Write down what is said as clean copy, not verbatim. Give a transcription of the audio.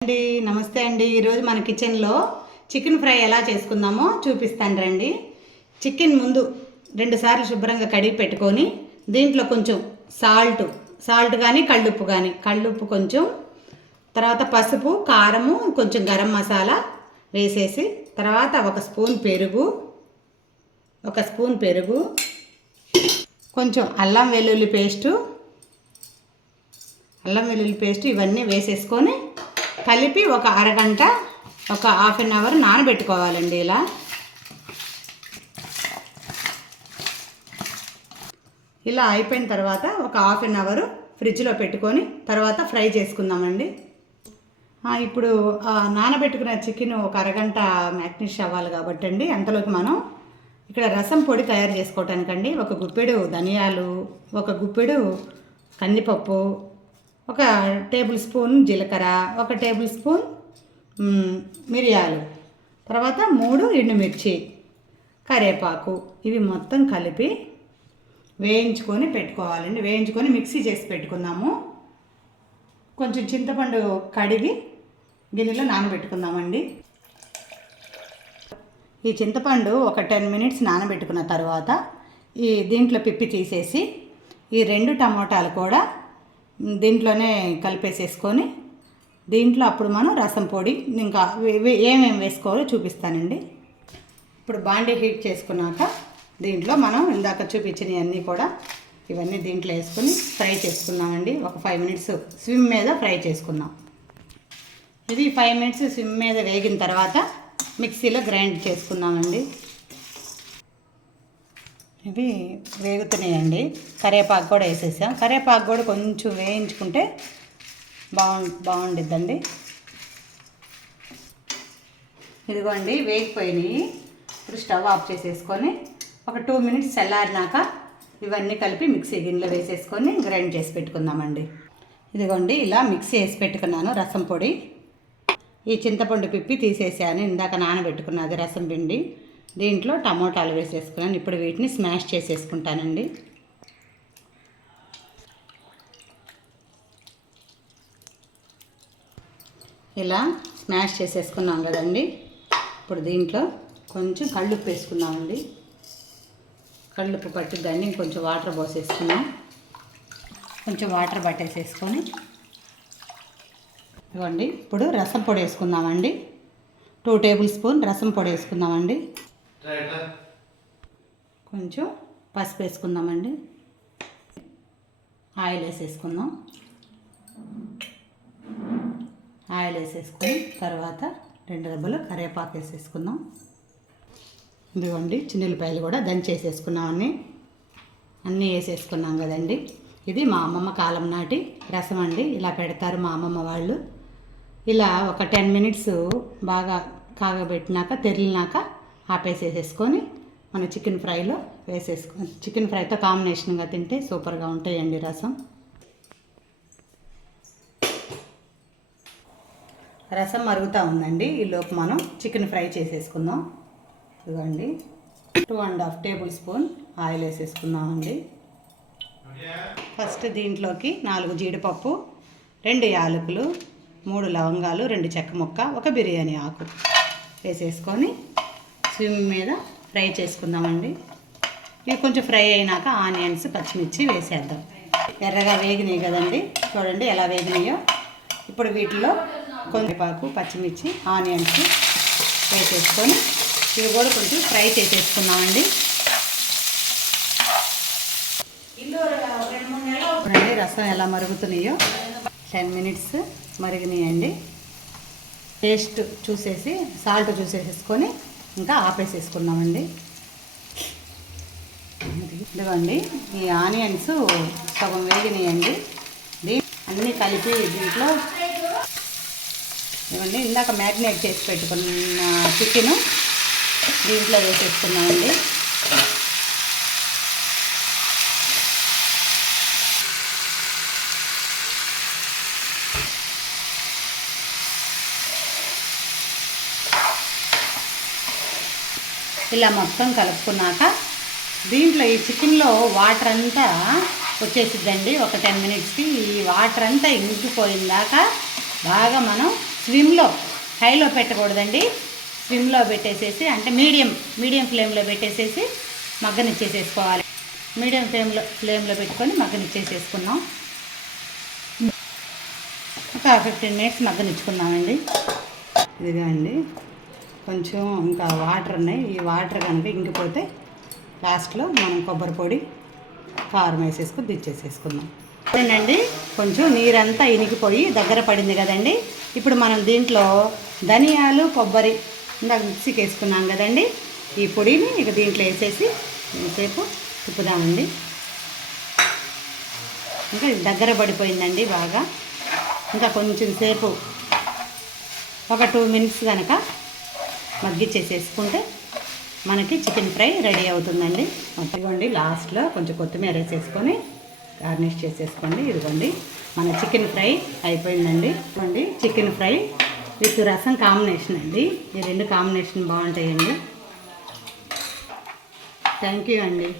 అండి నమస్తే అండి. ఈరోజు మన కిచెన్లో చికెన్ ఫ్రై ఎలా చేసుకుందామో చూపిస్తాను రండి. చికెన్ ముందు 2 సార్లు శుభ్రంగా కడిగి పెట్టుకొని దీంట్లో కొంచెం సాల్ట్ కానీ కళ్ళుప్పు కొంచెం, తర్వాత పసుపు, కారము, కొంచెం గరం మసాలా వేసేసి, తర్వాత ఒక స్పూన్ పెరుగు, కొంచెం అల్లం వెల్లుల్లి పేస్టు ఇవన్నీ వేసేసుకొని కలిపి ఒక అరగంట, ఒక హాఫ్ అన్ అవర్ నానబెట్టుకోవాలండి. ఇలా అయిపోయిన తర్వాత ఒక హాఫ్ అన్ అవర్ ఫ్రిడ్జ్లో పెట్టుకొని తర్వాత ఫ్రై చేసుకుందామండి. ఇప్పుడు నానబెట్టుకున్న చికెన్ ఒక అరగంట మ్యాగ్నెట్ అవ్వాలి కాబట్టి అండి, అంతలోకి మనం ఇక్కడ రసం పొడి తయారు చేసుకోవటానికండి ఒక గుప్పెడు ధనియాలు, ఒక గుప్పెడు కందిపప్పు, ఒక టేబుల్ స్పూన్ జీలకర్ర, ఒక టేబుల్ స్పూన్ మిరియాలు, తర్వాత 3 ఎండుమిర్చి, కరివేపాకు, ఇవి మొత్తం కలిపి వేయించుకొని పెట్టుకోవాలండి. వేయించుకొని మిక్సీ చేసి పెట్టుకుందాము. కొంచెం చింతపండు కడిగి గిన్నెలో నానబెట్టుకుందామండి. ఈ చింతపండు ఒక 10 మినిట్స్ నానబెట్టుకున్న తర్వాత దీంట్లో పిప్పి తీసేసి ఈ 2 టమోటాలు కూడా దీంట్లోనే కలిపేసేసుకొని దీంట్లో అప్పుడు మనం రసం పొడి ఇంకా ఏమేమి వేసుకోవాలో చూపిస్తానండి. ఇప్పుడు బాండీ హీట్ చేసుకున్నాక దీంట్లో మనం ఇందాక చూపించినవన్నీ కూడా ఇవన్నీ దీంట్లో వేసుకొని ఫ్రై చేసుకుందామండి. ఒక 5 మినిట్స్ స్విమ్ మీద ఫ్రై చేసుకుందాం. ఇది 5 మినిట్స్ స్విమ్ మీద వేగిన తర్వాత మిక్సీలో గ్రైండ్ చేసుకుందామండి. ఇవి వేగుతున్నాయండి. కరివేపాకు కూడా వేసేసాం. కరివేపాకు కూడా కొంచెం వేయించుకుంటే బాగుండిద్దండి. ఇదిగోండి వేగిపోయినాయి. ఇప్పుడు స్టవ్ ఆఫ్ చేసేసుకొని ఒక 2 మినిట్స్ చల్లారినాక ఇవన్నీ కలిపి మిక్సీ గిన్నెలో వేసేసుకొని గ్రైండ్ చేసి పెట్టుకుందామండి. ఇదిగోండి ఇలా మిక్సీ వేసి పెట్టుకున్నాను రసం పొడి. ఈ చింతపండు పిప్పి తీసేసాను, ఇందాక నానబెట్టుకున్నది రసం పిండి. దీంట్లో టమోటాలు వేసేసుకున్నాను. ఇప్పుడు వీటిని స్మాష్ చేసేసుకుంటానండి. ఇలా స్మాష్ చేసేసుకున్నాం కదండి. ఇప్పుడు దీంట్లో కొంచెం కళ్ళుప్పు వేసుకుందామండి. కళ్ళుప్పు పట్టుద్దాన్ని కొంచెం వాటర్ పోసేసుకున్నాం. కొంచెం వాటర్ పట్టేసేసుకొని ఇవ్వండి. ఇప్పుడు రసం పొడి వేసుకుందామండి. 2 టేబుల్ స్పూన్ రసం పొడి వేసుకుందామండి. కొంచెం పసుపు వేసుకుందామండి. ఆయిల్ వేసేసుకుందాం. ఆయిల్ వేసేసుకొని తర్వాత 2 రెబ్బలు కరివేపాకు వేసేసుకుందాం. ఇదిగోండి చిన్నులపాయలు కూడా దంచేసేసుకున్నామని అన్నీ వేసేసుకున్నాం కదండి. ఇది మా అమ్మమ్మ కాలం నాటి రసం అండి. ఇలా పెడతారు మా అమ్మమ్మ వాళ్ళు. ఇలా ఒక 10 మినిట్స్ బాగా కాగబెట్టినాక తెరిలినాక ఆపేసేసేసుకొని మన చికెన్ ఫ్రైలో చికెన్ ఫ్రైతో కాంబినేషన్గా తింటే సూపర్గా ఉంటాయండి రసం. రసం మరుగుతూ ఉందండి. ఈలోపు మనం చికెన్ ఫ్రై చేసేసుకుందాం. ఇదిగోండి 2.5 టేబుల్ స్పూన్ ఆయిల్ వేసేసుకుందామండి. ఫస్ట్ దీంట్లోకి 4 జీడిపప్పు, 2 యాలకులు, 3 లవంగాలు, 2 చెక్క ముక్క, 1 బిర్యానీ ఆకు వేసేసుకొని స్విమ్ మీద ఫ్రై చేసుకుందామండి. ఇవి కొంచెం ఫ్రై అయినాక ఆనియన్స్, పచ్చిమిర్చి వేసేద్దాం. ఎర్రగా వేగినాయి కదండి, చూడండి ఎలా వేగినాయో. ఇప్పుడు వీటిలో కొంచెంపాకు, పచ్చిమిర్చి, ఆనియన్స్ వేసేసుకొని ఇవి కూడా కొంచెం ఫ్రై చేసేసుకున్నామండి. చూడండి రసం ఎలా మరుగుతున్నాయో. 10 మినిట్స్ మరిగినాయండి. టేస్ట్ చూసేసి సాల్ట్ చూసేసుకొని ఇంకా ఆపేసేసుకున్నామండి. ఇదిగోండి ఈ ఆనియన్స్ సగం వేగినాయండి. అన్నీ కలిపి దీంట్లో ఇవ్వండి ఇందాక మ్యారినేట్ చేసి పెట్టుకున్న చికెను దీంట్లో వేసేసుకున్నామండి. ఇలా మొత్తం కలుపుకున్నాక దీంట్లో ఈ చికెన్లో వాటర్ అంతా వచ్చేసిద్దండి. ఒక 10 మినిట్స్కి ఈ వాటర్ అంతా ఇంకిపోయిందాక బాగా మనం స్విమ్లో, హైలో పెట్టకూడదండి. స్విమ్లో పెట్టేసేసి అంటే మీడియం ఫ్లేమ్లో పెట్టేసేసి మగ్గనిచ్చేసేసుకోవాలి. మీడియం ఫ్లేమ్లో పెట్టుకొని మగ్గనిచ్చేసేసుకున్నాం. ఒక 15 మినిట్స్ మగ్గనిచ్చుకున్నామండి. ఇదిగా అండి, కొంచెం ఇంకా వాటర్ ఉన్నాయి. ఈ వాటర్ కనుక ఇంకిపోతే లాస్ట్లో మనం కొబ్బరి పొడి, కారం వేసేసుకుని దించేసేసుకుందాం. అండి, కొంచెం నీరంతా ఇనికిపోయి దగ్గర పడింది కదండి. ఇప్పుడు మనం దీంట్లో ధనియాలు, కొబ్బరి ఇందాక మిక్సీకి వేసుకున్నాం కదండి, ఈ పొడిని ఇక దీంట్లో వేసేసి సేపు తిప్పుదామండి. ఇంకా దగ్గర పడిపోయిందండి బాగా. ఇంకా కొంచెం సేపు ఒక 2 మినిట్స్ కనుక మగ్గిచ్చేసేసుకుంటే మనకి చికెన్ ఫ్రై రెడీ అవుతుందండి. ఇదిగోండి, లాస్ట్లో కొంచెం కొత్తిమీర వేసేసుకొని గార్నిష్ చేసేసుకోండి. ఇదిగోండి, మన చికెన్ ఫ్రై అయిపోయిందండి. ఇదిగోండి, చికెన్ ఫ్రై విత్ రసం కాంబినేషన్ అండి. ఈ 2 కాంబినేషన్ బాగుంటాయండి. థ్యాంక్ యూ అండి.